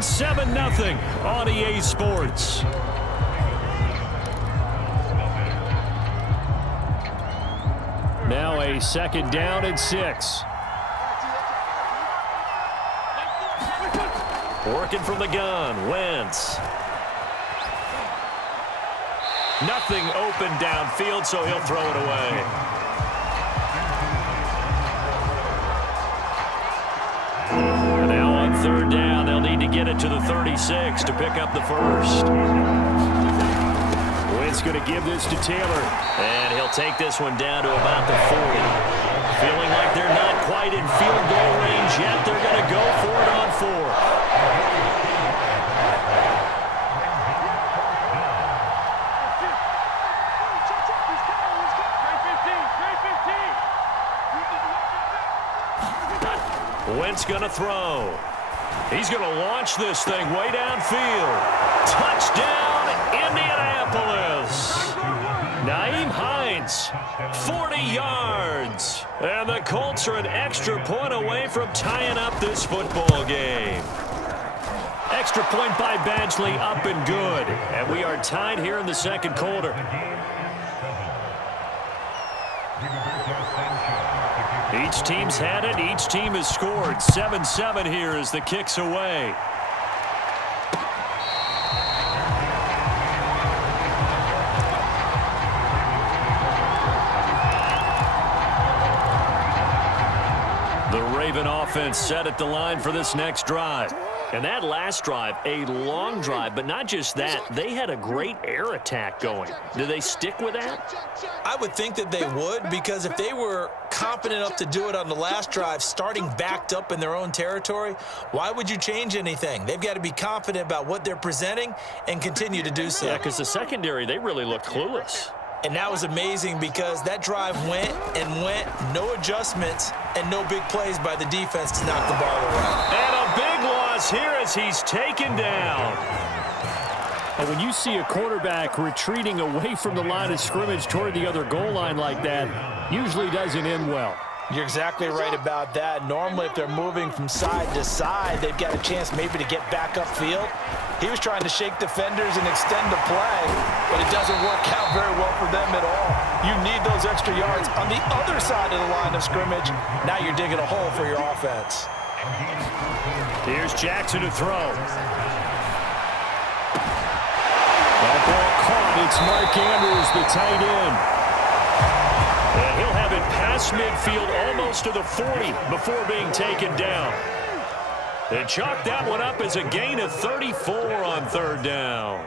leading 7-0 on EA Sports. Now a 2nd down and 6. Working from the gun, Wentz. Nothing open downfield, so he'll throw it away. And now on 3rd down, they'll need to get it to the 36 to pick up the first. Wentz going to give this to Taylor. And he'll take this one down to about the 40. Feeling like they're not quite in field goal range yet. They're going to go for it on 4th. Wentz going to throw. He's going to launch this thing way downfield. Touchdown, Indianapolis. Nyheim Hines, 40 yards. And the Colts are an extra point away from tying up this football game. Extra point by Badgley, up and good. And we are tied here in the 2nd quarter. Each team's had it. Each team has scored. 7-7 here as the kick's away. The Raven offense set at the line for this next drive. And that last drive, a long drive, but not just that. They had a great air attack going. Do they stick with that? I would think that they would, because if they were confident enough to do it on the last drive, starting backed up in their own territory, why would you change anything? They've got to be confident about what they're presenting and continue to do so. Yeah, because the secondary, they really looked clueless. And that was amazing because that drive went and went, no adjustments, and no big plays by the defense to knock the ball away. And a big loss here as he's taken down. And when you see a quarterback retreating away from the line of scrimmage toward the other goal line like that, usually doesn't end well. You're exactly right about that. Normally, if they're moving from side to side, they've got a chance maybe to get back upfield. He was trying to shake defenders and extend the play, but it doesn't work out very well for them at all. You need those extra yards on the other side of the line of scrimmage. Now you're digging a hole for your offense. Here's Jackson to throw. That ball caught. It's Mark Andrews, the tight end. And he'll have it past midfield almost to the 40 before being taken down. They chalked that one up as a gain of 34 on 3rd down.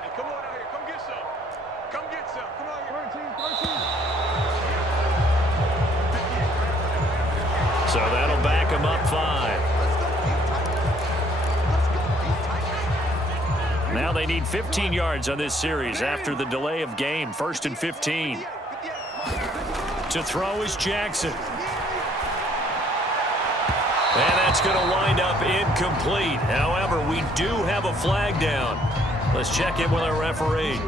Hey, come on out here. Come get some. Come get some. Come on here. 13. So that'll back him up 5. Now they need 15 yards on this series after the delay of game. 1st and 15. To throw is Jackson. And that's going to wind up incomplete. However, we do have a flag down. Let's check in with our referee.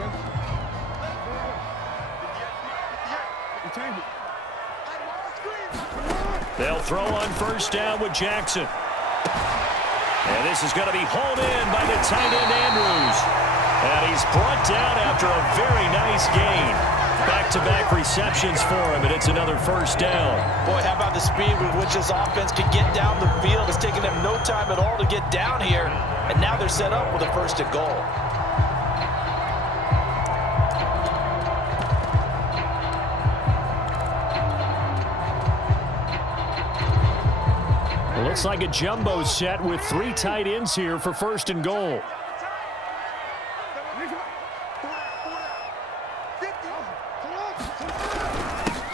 They'll throw on 1st down with Jackson. And this is going to be hauled in by the tight end Andrews. And he's brought down after a very nice gain. Back-to-back receptions for him, and it's another 1st down. Boy, how about the speed with which this offense can get down the field? It's taken them no time at all to get down here, and now they're set up with a 1st and goal. Looks like a jumbo set with 3 tight ends here for 1st and goal.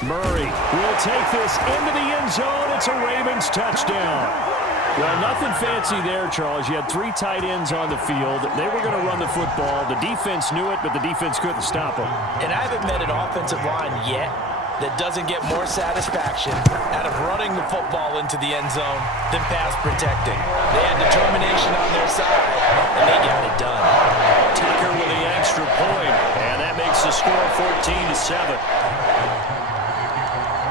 Murray will take this into the end zone. It's a Ravens touchdown. Well, nothing fancy there, Charles. You had 3 tight ends on the field. They were going to run the football. The defense knew it, but the defense couldn't stop them. And I haven't met an offensive line yet that doesn't get more satisfaction out of running the football into the end zone than pass protecting. They had determination on their side, and they got it done. Tucker with the extra point. 14-7.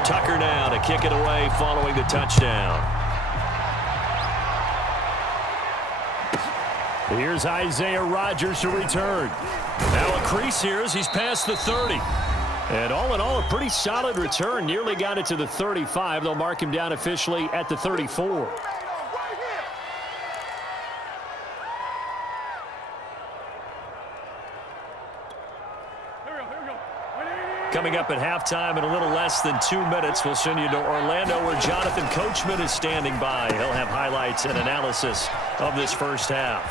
Tucker now to kick it away following the touchdown. Here's Isaiah Rodgers to return. Now a crease here as he's past the 30. And all in all, a pretty solid return. Nearly got it to the 35. They'll mark him down officially at the 34. Coming up at halftime in a little less than 2 minutes, we'll send you to Orlando where Jonathan Coachman is standing by. He'll have highlights and analysis of this first half.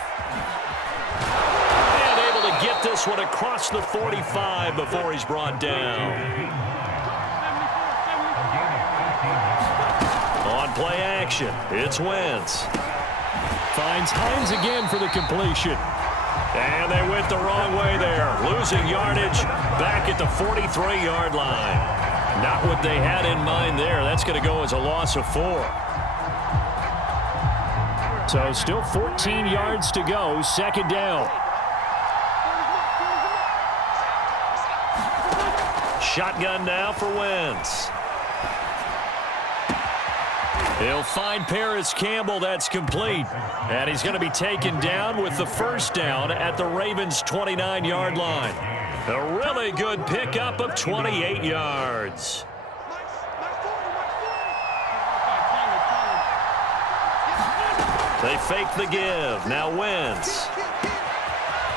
And able to get this one across the 45 before he's brought down. On play action, it's Wentz. Finds Hines again for the completion. And they went the wrong way there. Losing yardage back at the 43-yard line. Not what they had in mind there. That's going to go as a loss of 4. So still 14 yards to go. Second down. Shotgun now for Wentz. He'll find Paris Campbell. That's complete. And he's going to be taken down with the first down at the Ravens' 29-yard line. A really good pickup of 28 yards. They fake the give. Now Wentz.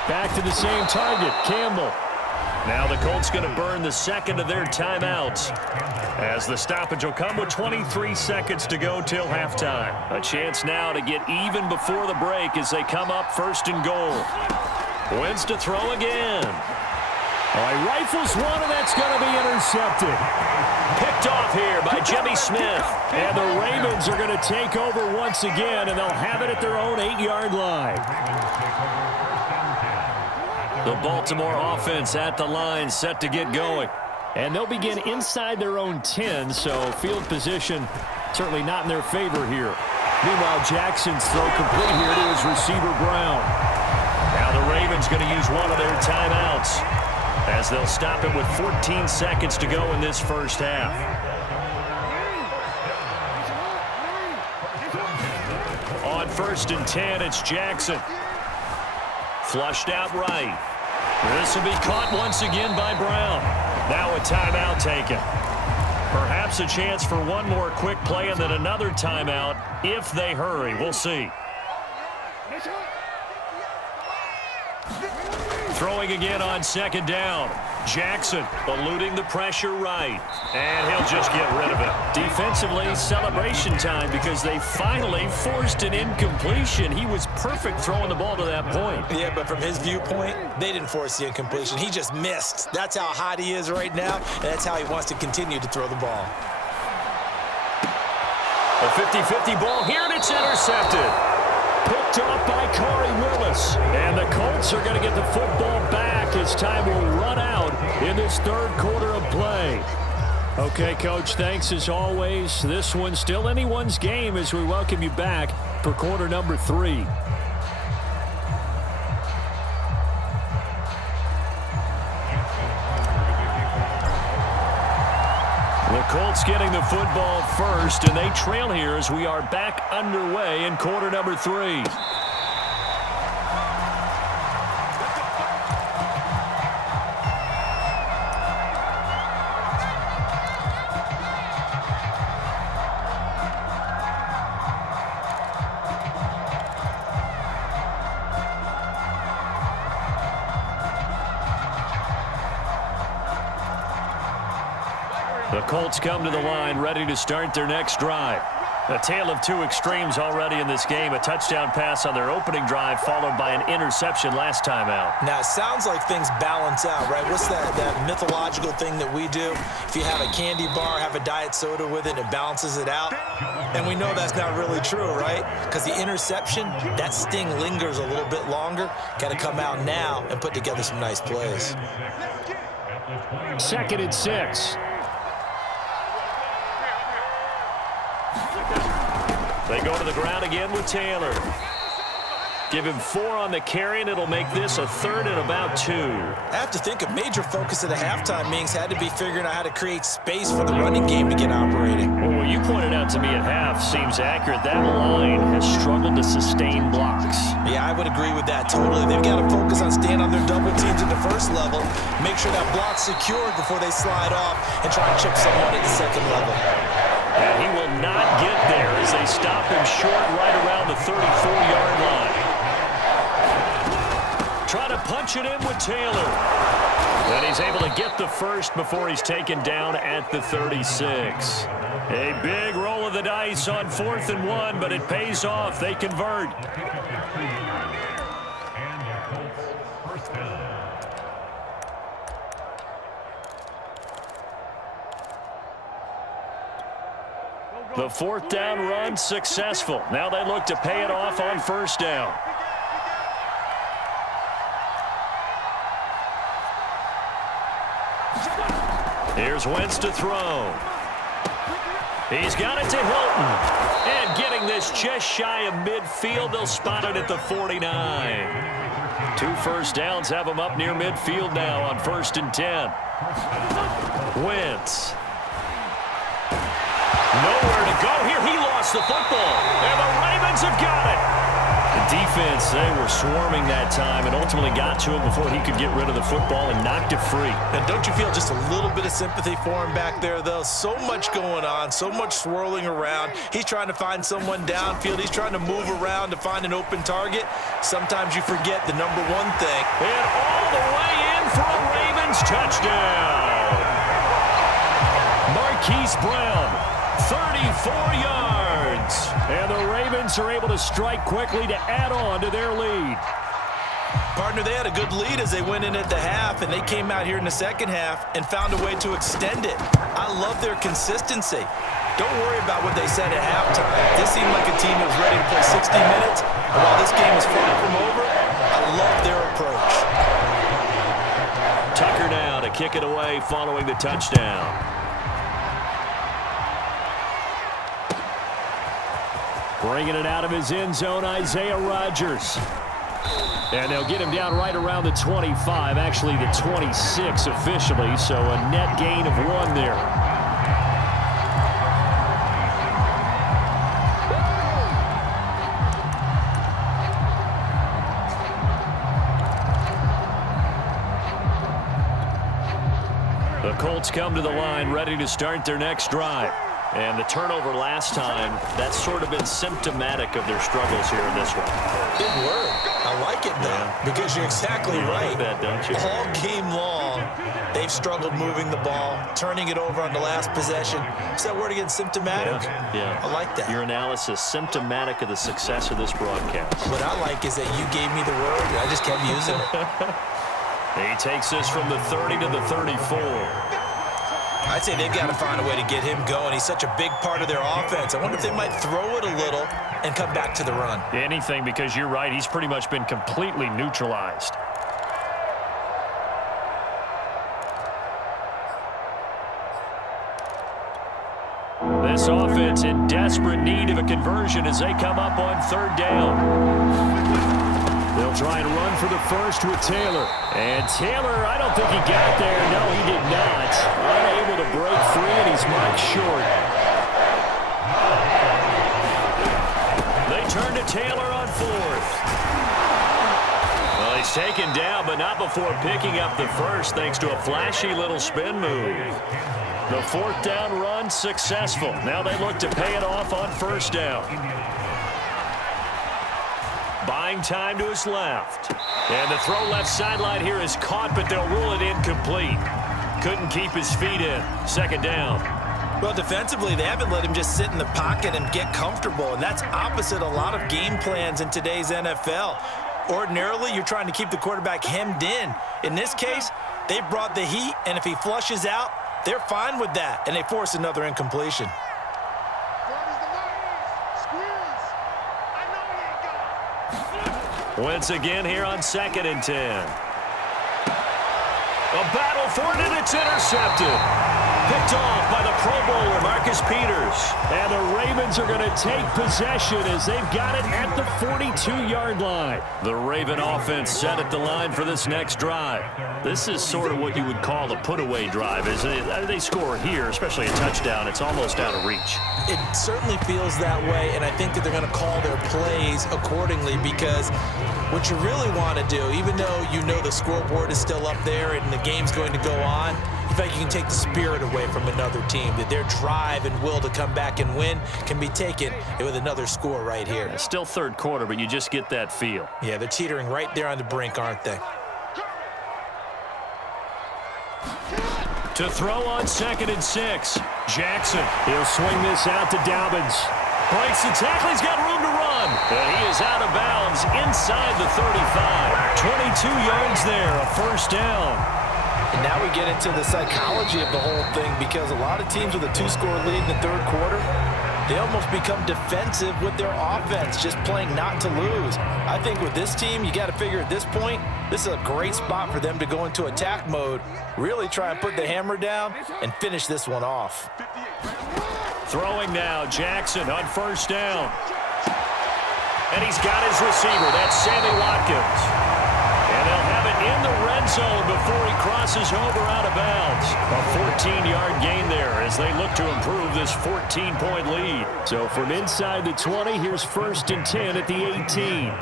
Back to the same target, Campbell. Now the Colts going to burn the second of their timeouts as the stoppage will come with 23 seconds to go till halftime. A chance now to get even before the break as they come up first and goal. Wentz to throw again. He rifles one, and that's going to be intercepted. Picked off here by Jimmy Smith. And the Ravens are going to take over once again, and they'll have it at their own 8-yard line. The Baltimore offense at the line set to get going. And they'll begin inside their own 10, so field position certainly not in their favor here. Meanwhile, Jackson's throw complete here to his receiver, Brown. Now the Ravens going to use one of their timeouts as they'll stop it with 14 seconds to go in this first half. On first and 10, it's Jackson. Flushed out right. This will be caught once again by Brown. Now a timeout taken. Perhaps a chance for one more quick play and then another timeout if they hurry. We'll see. Throwing again on second down. Jackson eluding the pressure right. And he'll just get rid of it. Defensively, celebration time because they finally forced an incompletion. He was perfect throwing the ball to that point. Yeah, but from his viewpoint, they didn't force the incompletion. He just missed. That's how hot he is right now, and that's how he wants to continue to throw the ball. A 50-50 ball here, and it's intercepted. Picked off by Corey Willis. And the Colts are going to get the football back as time will run out in this third quarter of play. Okay, Coach, thanks as always. This one's still anyone's game as we welcome you back for quarter number 3. The Colts getting the football first, and they trail here as we are back underway in quarter number 3. The Colts come to the line ready to start their next drive. A tale of two extremes already in this game. A touchdown pass on their opening drive followed by an interception last time out. Now, it sounds like things balance out, right? What's that mythological thing that we do? If you have a candy bar, have a diet soda with it, it balances it out. And we know that's not really true, right? Because the interception, that sting lingers a little bit longer. Got to come out now and put together some nice plays. 2nd and 6. They go to the ground again with Taylor. Give him 4 on the carry, and it'll make this a 3rd and about 2. I have to think a major focus of the halftime meetings had to be figuring out how to create space for the running game to get operating. Well, what you pointed out to me at half seems accurate. That line has struggled to sustain blocks. Yeah, I would agree with that totally. They've got to focus on staying on their double teams at the first level, make sure that block's secured before they slide off and try and chip someone at the second level. And he will not get there as they stop him short right around the 34-yard line. Trying to punch it in with Taylor. And he's able to get the first before he's taken down at the 36. A big roll of the dice on 4th and 1, but it pays off. They convert. The 4th down run successful. Now they look to pay it off on 1st down. Here's Wentz to throw. He's got it to Hilton. And getting this just shy of midfield, they'll spot it at the 49. 2 first downs have him up near midfield now on 1st and 10. Wentz. Nowhere to go here. He lost the football. And the Ravens have got it. The defense, they were swarming that time and ultimately got to him before he could get rid of the football and knocked it free. And don't you feel just a little bit of sympathy for him back there, though? So much going on, so much swirling around. He's trying to find someone downfield. He's trying to move around to find an open target. Sometimes you forget the number one thing. And all the way in for a Ravens touchdown. Marquise Brown, 34 yards. And the Ravens are able to strike quickly to add on to their lead. Partner, they had a good lead as they went in at the half, and they came out here in the second half and found a way to extend it. I love their consistency. Don't worry about what they said at halftime. This seemed like a team that was ready to play 60 minutes. And while this game is far from over, I love their approach. Tucker now to kick it away following the touchdown. Bringing it out of his end zone, Isaiah Rodgers. And they'll get him down right around the 25, actually the 26 officially, so a net gain of 1 there. The Colts come to the line ready to start their next drive. And the turnover last time, that's sort of been symptomatic of their struggles here in this one. Big word. I like it, though, because you're exactly right. Like that, don't you? All game long, they've struggled moving the ball, turning it over on the last possession. Is that word again, symptomatic? Yeah. I like that. Your analysis, symptomatic of the success of this broadcast. What I like is that you gave me the word, and I just kept using it. He takes this from the 30 to the 34. I'd say they've got to find a way to get him going. He's such a big part of their offense. I wonder if they might throw it a little and come back to the run. Anything, because you're right. He's pretty much been completely neutralized. This offense in desperate need of a conversion as they come up on 3rd down. They'll try and run for the first with Taylor. And Taylor, I don't think he got there. No, he did not. Unable to break free, and he's marked short. They turn to Taylor on 4th. Well, he's taken down, but not before picking up the first, thanks to a flashy little spin move. The 4th down run successful. Now they look to pay it off on 1st down. Buying time to his left. And the throw left sideline here is caught, but they'll rule it incomplete. Couldn't keep his feet in. 2nd down. Well, defensively, they haven't let him just sit in the pocket and get comfortable, and that's opposite a lot of game plans in today's NFL. Ordinarily, you're trying to keep the quarterback hemmed in. In this case, they brought the heat, and if he flushes out, they're fine with that, and they force another incompletion. Once again here on 2nd and 10. A battle for it, and it's intercepted. Picked off by the Pro Bowler, Marcus Peters. And the Ravens are going to take possession as they've got it at the 42-yard line. The Raven offense set at the line for this next drive. This is sort of what you would call a put-away drive. As they score here, especially a touchdown, it's almost out of reach. It certainly feels that way, and I think that they're going to call their plays accordingly because what you really want to do, even though you know the scoreboard is still up there and the game's going to go on, in fact, you can take the spirit away from another team, that their drive and will to come back and win can be taken with another score right here. It's still third quarter, but you just get that feel. Yeah, they're teetering right there on the brink, aren't they? To throw on 2nd and 6. Jackson. He'll swing this out to Dobbins. Breaks the tackle. He's got room to run. And he is out of bounds inside the 35. 22 yards there, a first down. And now we get into the psychology of the whole thing because a lot of teams with a 2-score lead in the third quarter, they almost become defensive with their offense, just playing not to lose. I think with this team, you got to figure at this point, this is a great spot for them to go into attack mode, really try and put the hammer down and finish this one off. Throwing now, Jackson on first down. And he's got his receiver. That's Sammy Watkins. And they'll have it in the red zone before he crosses over out of bounds. A 14-yard gain there as they look to improve this 14-point lead. So from inside the 20, here's 1st and 10 at the 18.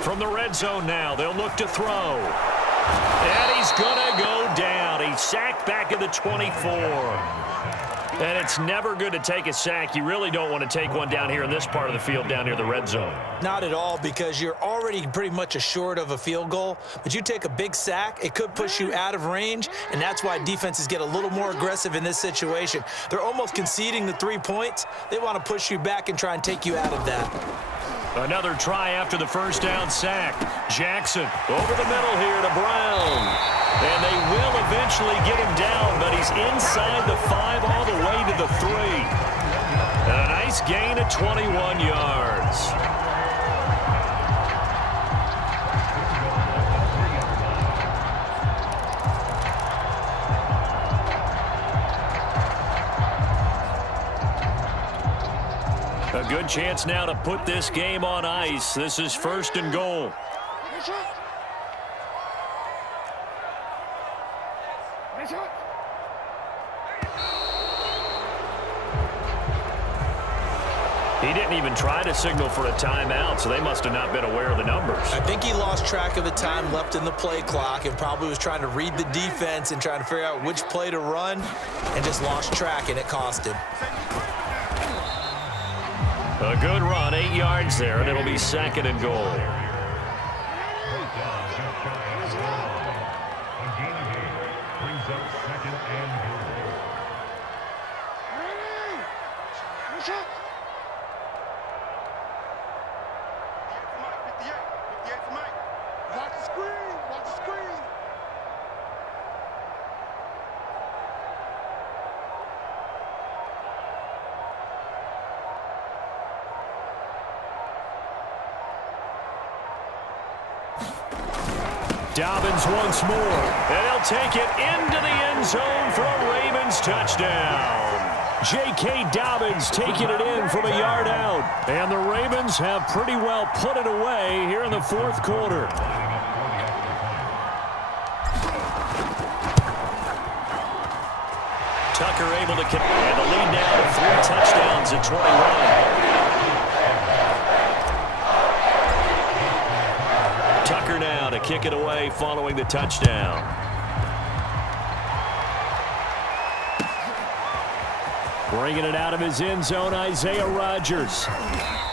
From the red zone now, they'll look to throw. And he's going to go down. He's sacked back at the 24. And it's never good to take a sack. You really don't want to take one down here in this part of the field down near the red zone. Not at all, because you're already pretty much assured of a field goal. But you take a big sack, it could push you out of range, and that's why defenses get a little more aggressive in this situation. They're almost conceding the 3 points. They want to push you back and try and take you out of that. Another try after the first down sack. Jackson over the middle here to Brown. And they will eventually get him down, but he's inside the 5 all the way to the 3. And a nice gain of 21 yards. A good chance now to put this game on ice. This is 1st and goal. He didn't even try to signal for a timeout, so they must have not been aware of the numbers. I think he lost track of the time left in the play clock and probably was trying to read the defense and trying to figure out which play to run and just lost track, and it cost him. A good run, 8 yards there, and it'll be 2nd and goal. Dobbins once more, and he'll take it into the end zone for a Ravens touchdown. J.K. Dobbins taking it in from a yard out. And the Ravens have pretty well put it away here in the 4th quarter. Tucker able to connect, and the lead now to 3 touchdowns at 21. Tucker now to kick it away following the touchdown. Bringing it out of his end zone, Isaiah Rodgers.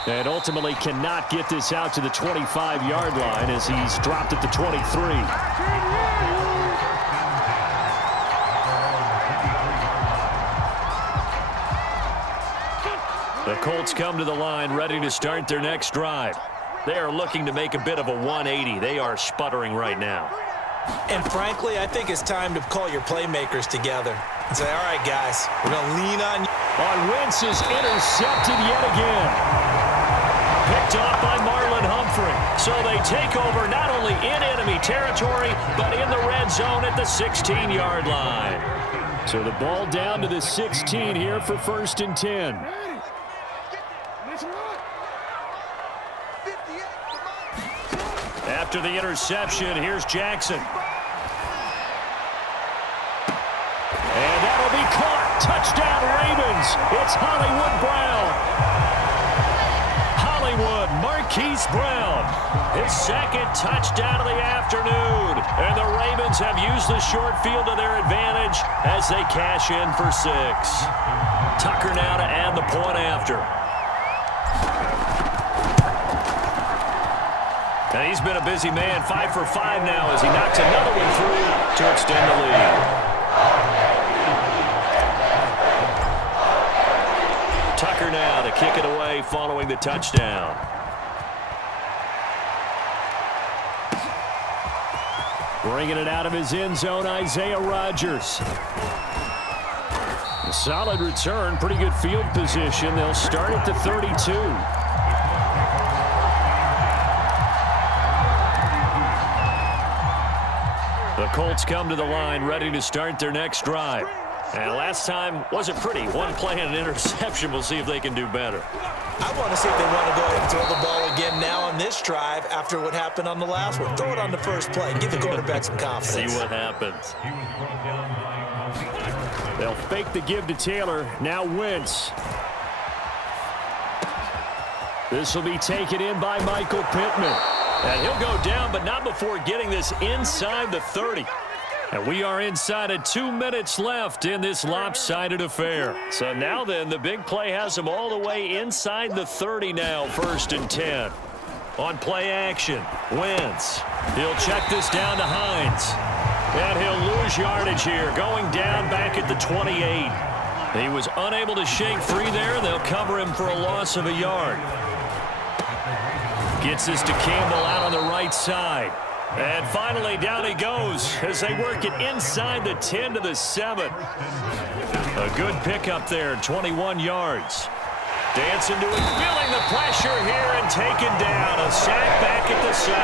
And ultimately cannot get this out to the 25-yard line as he's dropped at the 23. The Colts come to the line ready to start their next drive. They are looking to make a bit of a 180. They are sputtering right now. And frankly, I think it's time to call your playmakers together and say, all right, guys, we're going to lean on you. Wentz is intercepted yet again. Picked off by Marlon Humphrey. So they take over not only in enemy territory, but in the red zone at the 16-yard line. So the ball down to the 16 here for 1st and 10. After the interception, here's Jackson. And that'll be caught. Touchdown, Ravens. It's Hollywood Brown. Hollywood, Marquise Brown. His 2nd touchdown of the afternoon. And the Ravens have used the short field to their advantage as they cash in for 6. Tucker now to add the point after. And he's been a busy man, 5 for 5 now as he knocks another one through to extend the lead. Tucker now to kick it away following the touchdown. Bringing it out of his end zone, Isaiah Rodgers. A solid return, pretty good field position. They'll start at the 32. The Colts come to the line ready to start their next drive. And last time wasn't pretty. One play and an interception. We'll see if they can do better. I want to see if they want to go ahead and throw the ball again now on this drive after what happened on the last one. Throw it on the first play. Give the quarterback some confidence. See what happens. They'll fake the give to Taylor. Now Wentz. This will be taken in by Michael Pittman. And he'll go down, but not before getting this inside the 30. And we are inside of 2 minutes left in this lopsided affair. So now then, the big play has him all the way inside the 30 now, 1st and 10. On play action, Wentz. He'll check this down to Hines. And he'll lose yardage here, going down back at the 28. He was unable to shake free there. They'll cover him for a loss of a yard. Gets this to Campbell out on the right side. And finally, down he goes as they work it inside the 10 to the 7. A good pickup there, 21 yards. Dancing to it, feeling the pressure here and taken down. A sack back at the 7.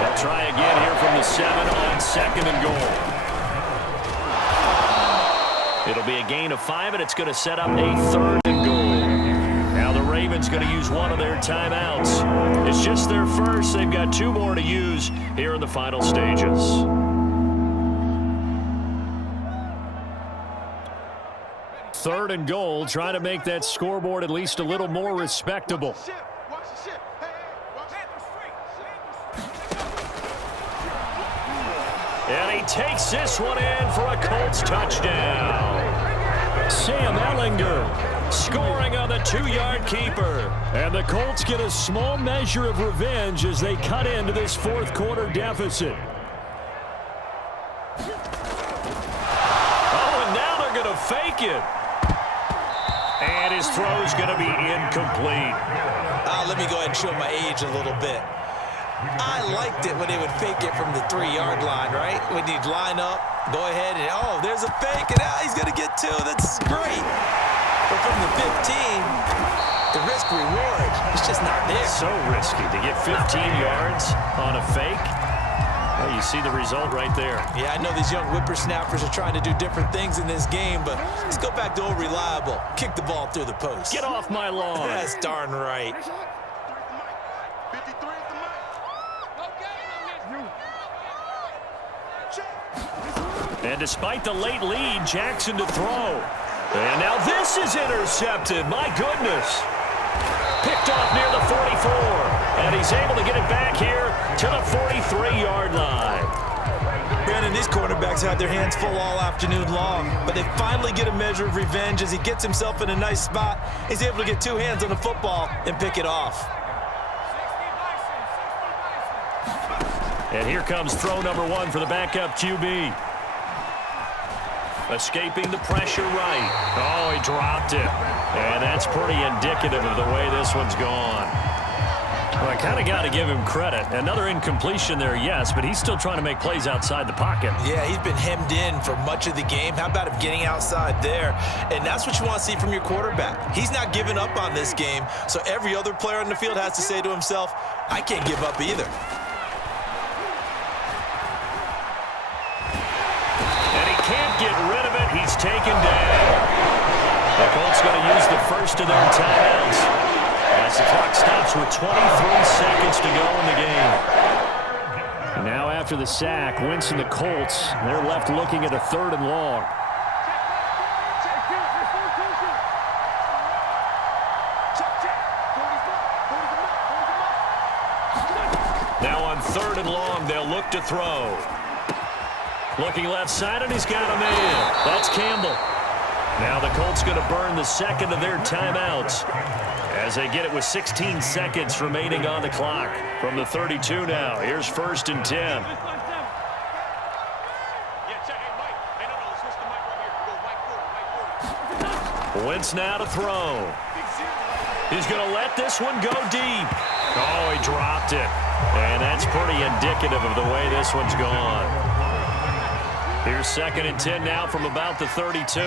They'll try again here from the 7 on 2nd and goal. It'll be a gain of 5, and it's going to set up a 3rd and goal. Now the Ravens going to use one of their timeouts. It's just their first. They've got 2 more to use here in the final stages. 3rd and goal, trying to make that scoreboard at least a little more respectable. And he takes this one in for a Colts touchdown. Sam Ehlinger scoring on the 2-yard keeper. And the Colts get a small measure of revenge as they cut into this 4th quarter deficit. Oh, and now they're going to fake it. And his throw's going to be incomplete. Let me go ahead and show my age a little bit. I liked it when they would fake it from the 3-yard line, right? When you'd line up, go ahead and, oh, there's a fake, and he's going to get 2. That's great. But from the 15, the risk-reward is just not there. So risky to get 15 yards on a fake. Well, you see the result right there. Yeah, I know these young whippersnappers are trying to do different things in this game, but let's go back to old reliable. Kick the ball through the post. Get off my lawn. That's darn right. And despite the late lead, Jackson to throw. And now this is intercepted. My goodness. Picked off near the 44. And he's able to get it back here to the 43-yard line. Brandon, these quarterbacks had their hands full all afternoon long, but they finally get a measure of revenge as he gets himself in a nice spot. He's able to get 2 hands on the football and pick it off. And here comes throw number 1 for the backup QB. Escaping the pressure right. Oh, he dropped it. And that's pretty indicative of the way this one's gone. Well, I kind of got to give him credit. Another incompletion there, yes, but he's still trying to make plays outside the pocket. Yeah, he's been hemmed in for much of the game. How about him getting outside there? And that's what you want to see from your quarterback. He's not giving up on this game, so every other player on the field has to say to himself, I can't give up either. And he can't get rid of it. He's taken down. The Colts going to use the first of their timeouts as the clock stops with 23 seconds to go in the game. And now after the sack, Wentz and the Colts, they're left looking at a 3rd and long. Now on 3rd and long, they'll look to throw. Looking left side, and he's got him in. That's Campbell. Now the Colts going to burn the second of their timeouts as they get it with 16 seconds remaining on the clock from the 32 now. Here's 1st and 10. Wentz now to throw. He's going to let this one go deep. Oh, he dropped it. And that's pretty indicative of the way this one's gone. Here's 2nd and 10 now from about the 32.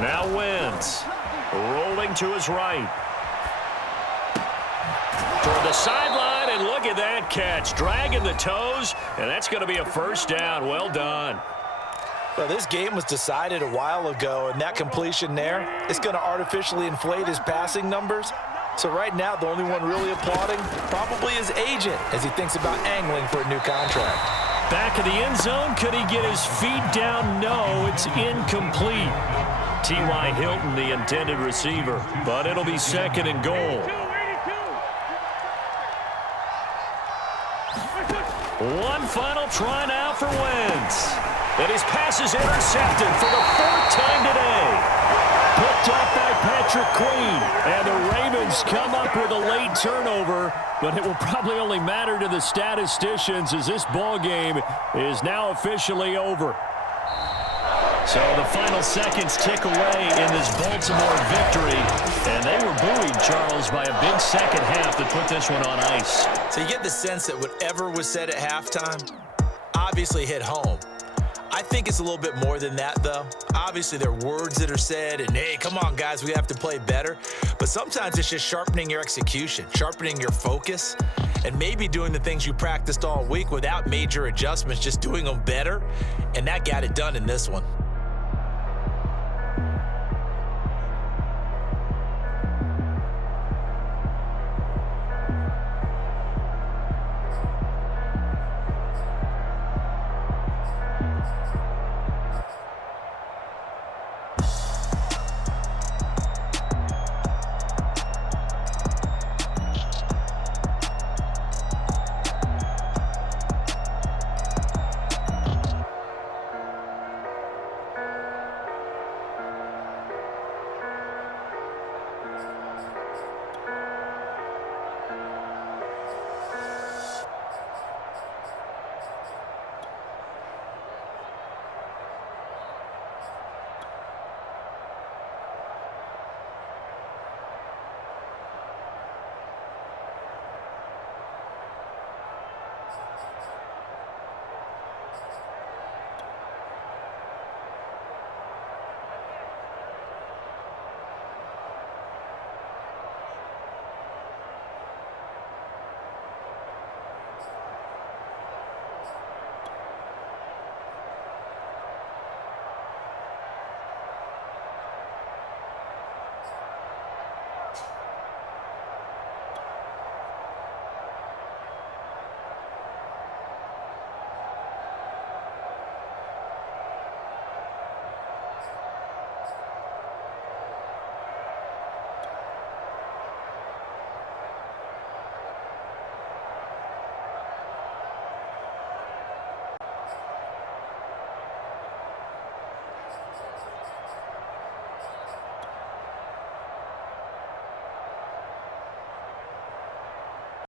Now Wentz rolling to his right. Toward the sideline, and look at that catch. Dragging the toes, and that's going to be a 1st down. Well done. Well, this game was decided a while ago, and that completion there is going to artificially inflate his passing numbers. So right now, the only one really applauding probably his agent as he thinks about angling for a new contract. Back in the end zone, could he get his feet down? No, it's incomplete. T.Y. Hilton, the intended receiver, but it'll be 2nd and goal. One final try now for Wentz. And his pass is intercepted for the 4th time today. Picked up by Patrick Queen. And the Ravens come up with a late turnover, but it will probably only matter to the statisticians as this ball game is now officially over. So the final seconds tick away in this Baltimore victory. And they were buoyed, Charles, by a big second half that put this one on ice. So you get the sense that whatever was said at halftime obviously hit home. I think it's a little bit more than that, though. Obviously, there are words that are said, and, hey, come on, guys, we have to play better. But sometimes it's just sharpening your execution, sharpening your focus, and maybe doing the things you practiced all week without major adjustments, just doing them better. And that got it done in this one.